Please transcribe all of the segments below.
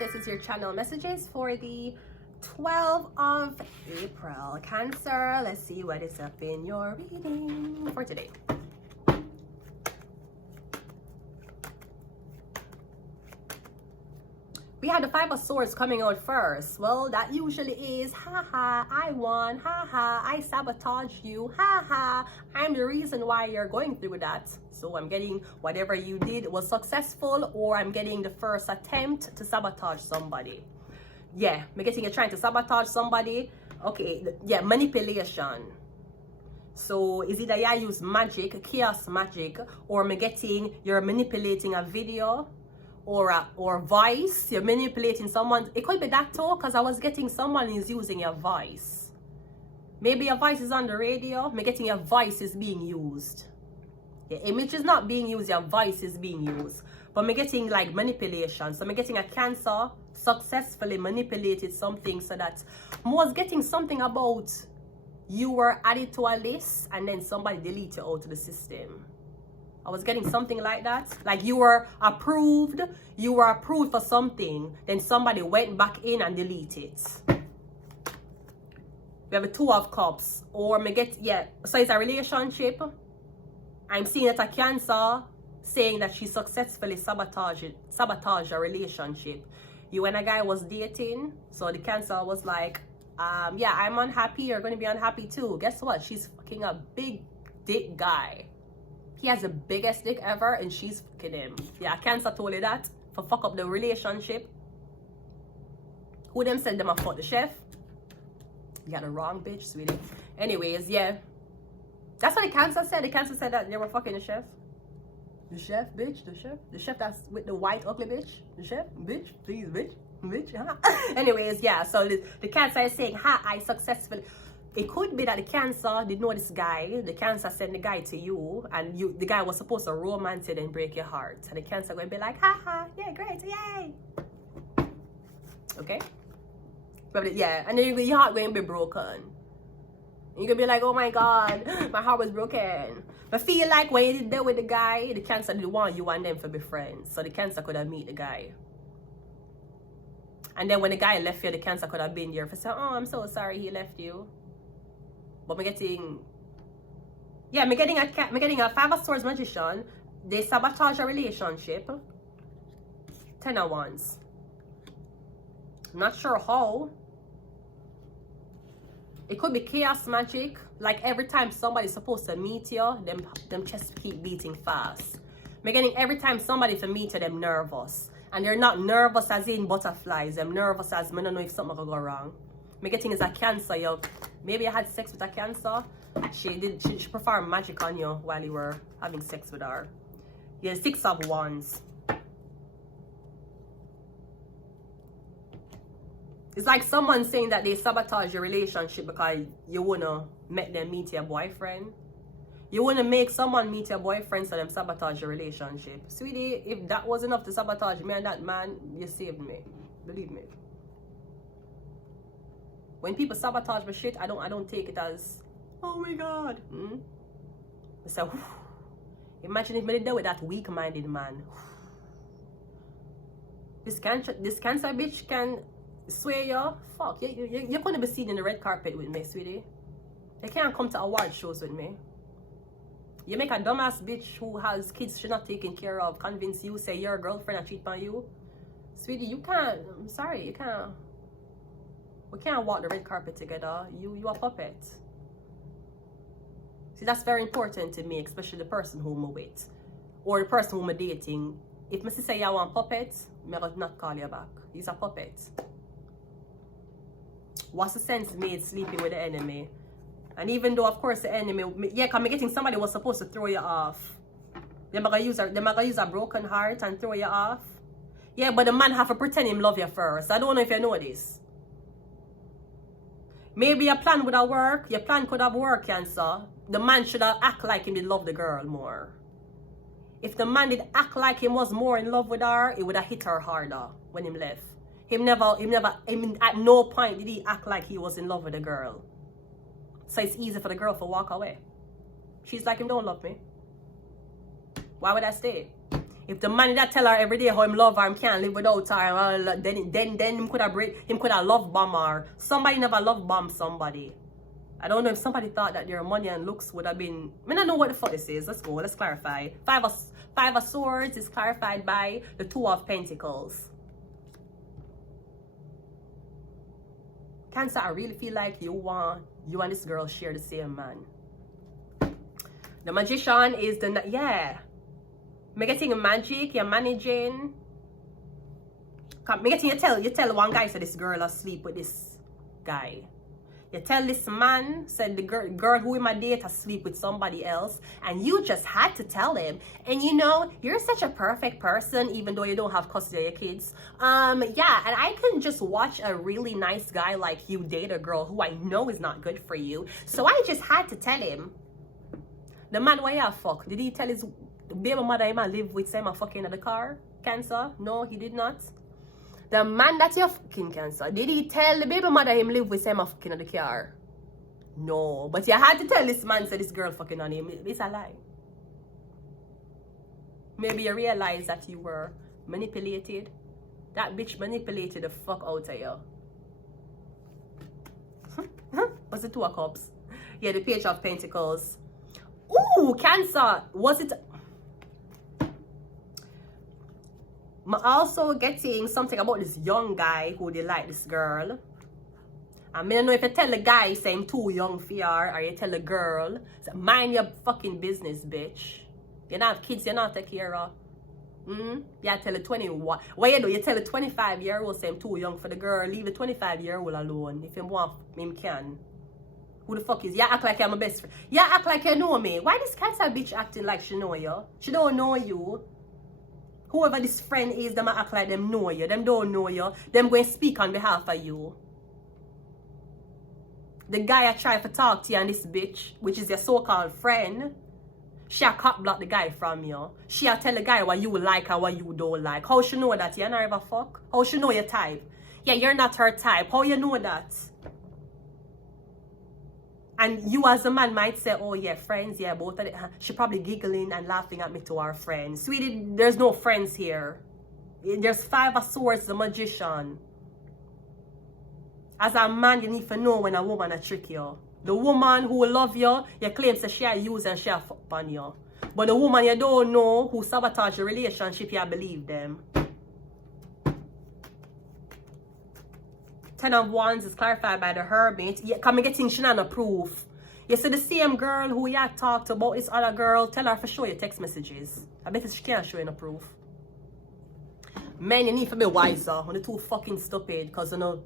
This is your channel messages for the 12th of April. Cancer, let's see what is up in your reading for today. We had the Five of Swords coming out first. Well, that usually is, haha, I won, haha, I sabotaged you, haha, I'm the reason why you're going through that. So I'm getting whatever you did was successful, or I'm getting the first attempt to sabotage somebody. Yeah, I'm getting you trying to sabotage somebody. Okay, yeah, manipulation. So is either you use magic, chaos magic, or I'm getting you're manipulating a video, or voice, you're manipulating someone. It could be that too, because I was getting someone is using your voice. Maybe your voice is on the radio, I'm getting your voice is being used. Your image is not being used, your voice is being used. But I'm getting like manipulation. So I'm getting a Cancer successfully manipulated something, so that I was getting something about you were added to a list and then somebody deleted you out of the system. I was getting something like that. Like you were approved for something, then somebody went back in and deleted it. We have a Two of Cups, or me get, yeah, so it's a relationship. I'm seeing that a Cancer saying that she successfully sabotaged a relationship. You and a guy was dating, so the Cancer was like, yeah, I'm unhappy, you're going to be unhappy too. Guess what? She's fucking a big dick guy. He has the biggest dick ever and she's fucking him. Yeah, Cancer told you that for fuck up the relationship. Who them said them a fuck the chef? You got the wrong bitch, sweetie. Anyways, yeah. That's what the Cancer said. The Cancer said that they were fucking the chef. The chef, bitch, the chef. The chef that's with the white ugly bitch. The chef, bitch, please, bitch, bitch, huh? Anyways, yeah, so the Cancer is saying, ha, I successfully. It could be that the Cancer did know this guy. The Cancer sent the guy to you, and the guy was supposed to romance it and break your heart. And the Cancer going to be like, haha, yeah, great, yay. Okay? But yeah, and then your heart going to be broken. You're going to be like, oh my God, my heart was broken. But feel like when you did that with the guy, the Cancer didn't want you and them to be friends. So the Cancer could have met the guy. And then when the guy left you, the Cancer could have been there for saying, oh, I'm so sorry he left you. But I'm getting, yeah, I'm getting a Five of Swords magician. They sabotage a relationship. 10 of Wands. Not sure how. It could be chaos magic. Like every time somebody's supposed to meet you, them chests keep beating fast. I'm getting every time somebody to meet you, them nervous. And they're not nervous as in butterflies. Them nervous as, I don't know if something could go wrong. I'm getting is a Cancer, yo. Maybe you had sex with a Cancer. She performed magic on you while you were having sex with her. Yeah, 6 of Wands. It's like someone saying that they sabotage your relationship because you wanna make them meet your boyfriend. You wanna make someone meet your boyfriend, so them sabotage your relationship. Sweetie, if that was enough to sabotage me and that man, you saved me. Believe me. When people sabotage my shit, I don't take it as, oh my God. So, imagine if I did that with that weak-minded man. This cancer bitch can sway you. Fuck, you're gonna be seen in the red carpet with me, sweetie. You can't come to award shows with me. You make a dumbass bitch who has kids she's not taken care of convince you, say your girlfriend and cheat on you. Sweetie, you can't. I'm sorry, you can't. We can't walk the red carpet together. You a puppet. See, that's very important to me, especially the person whom I'm with. Or the person whom I'm dating. If my sister you want puppet, I will not call you back. He's a puppet. What's the sense made sleeping with the enemy? And even though, of course, the enemy, yeah, because I'm getting somebody was supposed to throw you off. They're gonna use a broken heart and throw you off. Yeah, but the man have to pretend him love you first. I don't know if you know this. Maybe your plan would have worked. Your plan could have worked, Cancer. The man should have act like him did love the girl more. If the man did act like him was more in love with her, it would have hit her harder when him left. Him at no point did he act like he was in love with the girl. So it's easy for the girl to walk away. She's like, him don't love me. Why would I stay? If the man that tell her every day how him love her, him can't live without her, then him could have love bomb her. Somebody never love bomb somebody. I don't know if somebody thought that their money and looks would have been. I don't know what the fuck this is. Let's go. Let's clarify. Five of Swords is clarified by the Two of Pentacles. Cancer, I really feel like you and this girl share the same man. The Magician is the, yeah. Me getting magic, you're managing. Me getting, you tell one guy, so this girl asleep with this guy. You tell this man, said the girl who in my date asleep with somebody else, and you just had to tell him. And you know, you're such a perfect person, even though you don't have custody of your kids. Yeah, and I can just watch a really nice guy like you date a girl who I know is not good for you. So I just had to tell him. The man, why you fuck? Did he tell his baby mother him live with him fucking in the car? Cancer? No, he did not. The man that you're fucking, Cancer, did he tell the baby mother him live with him fucking in the car? No, but you had to tell this man so this girl fucking on him. It's a lie. Maybe you realize that you were manipulated. That bitch manipulated the fuck out of you. What's the Two of Cups? Yeah, the Page of Pentacles. Ooh, Cancer. Was it? I'm also getting something about this young guy who they like this girl. I mean, I don't know if you tell the guy saying too young for you, or you tell the girl, so mind your fucking business, bitch. You don't have kids, you not take care of. You tell the 21. What you do? You tell the 25-year-old saying too young for the girl. Leave the 25-year-old alone. If you want, him can. Who the fuck is? You act like you're my best friend. You act like you know me. Why this Cancer bitch acting like she know you? She don't know you. Whoever this friend is, them act like them know you. Them don't know you. Them going to speak on behalf of you. The guy I try to talk to you and this bitch, which is your so-called friend, she'll cop block the guy from you. She'll tell the guy what you like and what you don't like. How she know that? You not ever fuck? How she know your type? Yeah, you're not her type. How you know that? And you as a man might say, oh yeah, friends, yeah, both of them. She probably giggling and laughing at me to our friends. Sweetie, there's no friends here. There's Five of Swords, the Magician. As a man, you need to know when a woman a trick you. The woman who love you, you claim that she a use and she a fuck on you. But the woman you don't know who sabotage your relationship, you believe them. Ten of Wands is clarified by the Hermit. Yeah, come getting she not no proof. You see the same girl who you talked about this other girl, tell her for show your text messages. I bet she can't show you no proof. Men, you need to be wiser. When you're too fucking stupid, because you know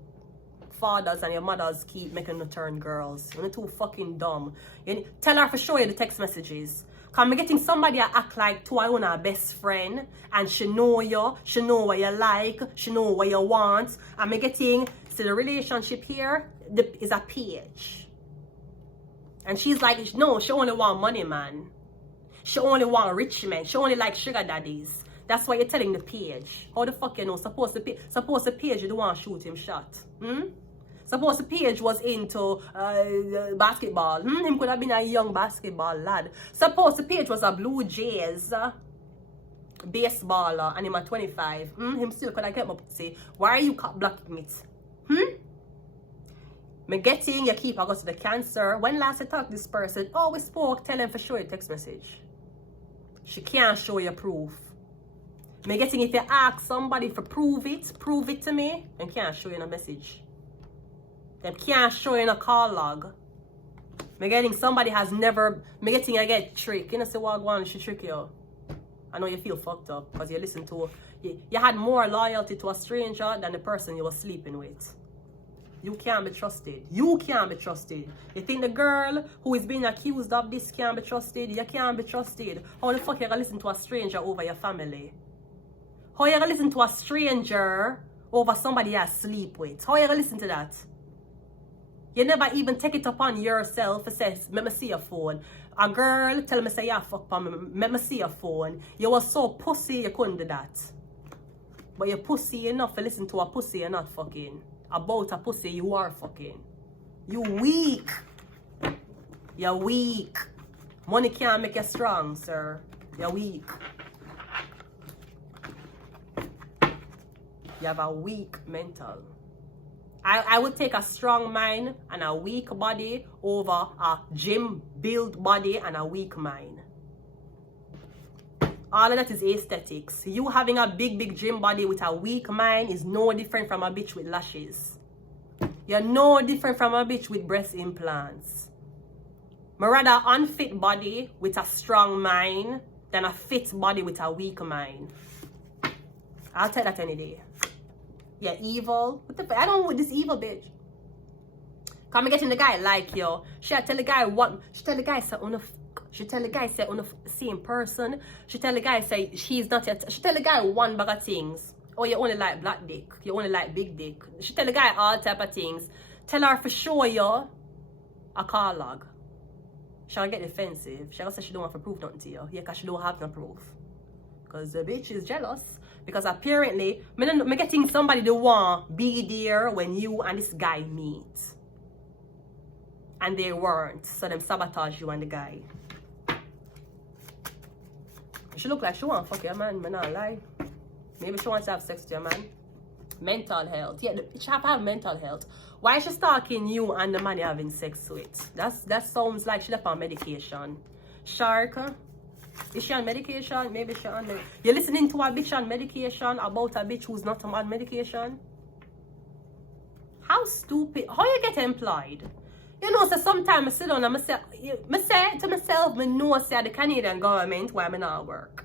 fathers and your mothers keep making you turn girls. When you're too fucking dumb. You tell her for show you the text messages. Cause I'm getting somebody that act like to her best friend, and she know you, she know what you like, she know what you want. I'm getting, see the relationship here is a page. And she's like, no, she only want money, man. She only want rich men. She only like sugar daddies. That's why you're telling the page. How the fuck you know? Suppose the page you don't want to shoot him shot. Suppose the page was into basketball. Him could have been a young basketball lad. Suppose the page was a Blue Jays baseballer and him at 25. Him still could have kept up to say, why are you caught blocking it? Me getting you keep I go to the Cancer. When last I talked to this person, oh we spoke, tell them for show your text message. She can't show you proof. Me getting if you ask somebody for prove it to me, and can't show you no message. Them can't show you a call log. Me getting somebody has never, me getting I get tricked. You know say what one she trick you. I know you feel fucked up because you listen to, you had more loyalty to a stranger than the person you were sleeping with. You can't be trusted. You can't be trusted. You think the girl who is being accused of this can't be trusted? You can't be trusted. How the fuck you gonna listen to a stranger over your family? How you gonna listen to a stranger over somebody you sleep with? How you gonna listen to that? You never even take it upon yourself and say, let me see your phone. A girl tell me say, yeah, fuck on me, let me see your phone. You was so pussy you couldn't do that. But you're pussy enough to listen to a pussy you're not fucking. About a pussy you are fucking. You weak. You're weak. Money can't make you strong, sir. You're weak. You have a weak mental. I would take a strong mind and a weak body over a gym build body and a weak mind. All of that is aesthetics. You having a big gym body with a weak mind is no different from a bitch with lashes. You're no different from a bitch with breast implants. I rather unfit body with a strong mind than a fit body with a weak mind. I'll take that any day. Yeah, evil. What the fuck? I don't want this evil bitch. Come getting the guy like yo. She tell the guy what? She tell the guy say she tell the guy say on the same person. She tell the guy say she's not yet. She tell the guy one bag of things. Oh, you only like black dick. You only like big dick. She tell the guy all type of things. Tell her for sure yo a car log. She'll get defensive. She'll say she don't want to prove nothing to you. Yeah, because she don't have no proof. Because the bitch is jealous. Because apparently, me getting somebody to want be there when you and this guy meet. And they weren't. So them sabotage you and the guy. She look like she want to fuck your man, me not lie. Maybe she wants to have sex with your man. Mental health. Yeah, she have to have mental health. Why is she stalking you and the man you're having sex with? That sounds like she left on medication. Shark, is she on medication? Maybe she on you're listening to a bitch on medication about a bitch who's not on medication? How stupid. How you get employed? You know, so sometimes I sit down and I say to myself, I know say the Canadian government why I not work.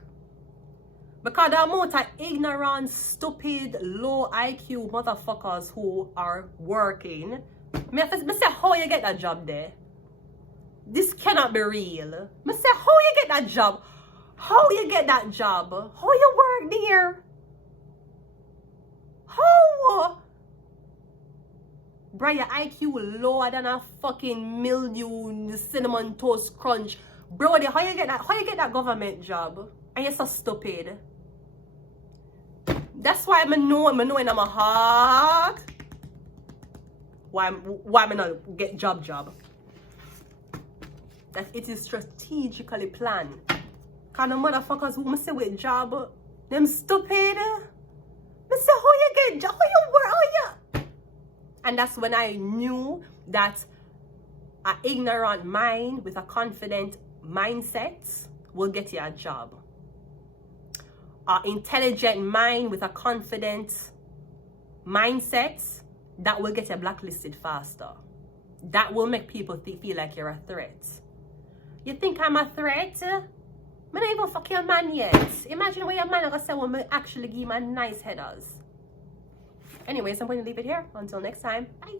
Because the amount of ignorant, stupid, low IQ motherfuckers who are working. I say, how you get that job there? This cannot be real. I say, how you get that job? How you get that job? How you work there? How? Bro, your IQ lower than a fucking million cinnamon toast crunch. Bro, how you get that government job? And you're so stupid. That's why I know in my heart why I not get job. That it is strategically planned. Cause the motherfuckers who say with job, them stupid. I say how you get job, how you work, how you. And that's when I knew that an ignorant mind with a confident mindset will get you a job. An intelligent mind with a confident mindset, that will get you blacklisted faster. That will make people feel like you're a threat. You think I'm a threat? I'm not even fuck your man yet. Imagine what your man is going to say when I actually give him a nice headers. Anyways, I'm going to leave it here. Until next time. Bye.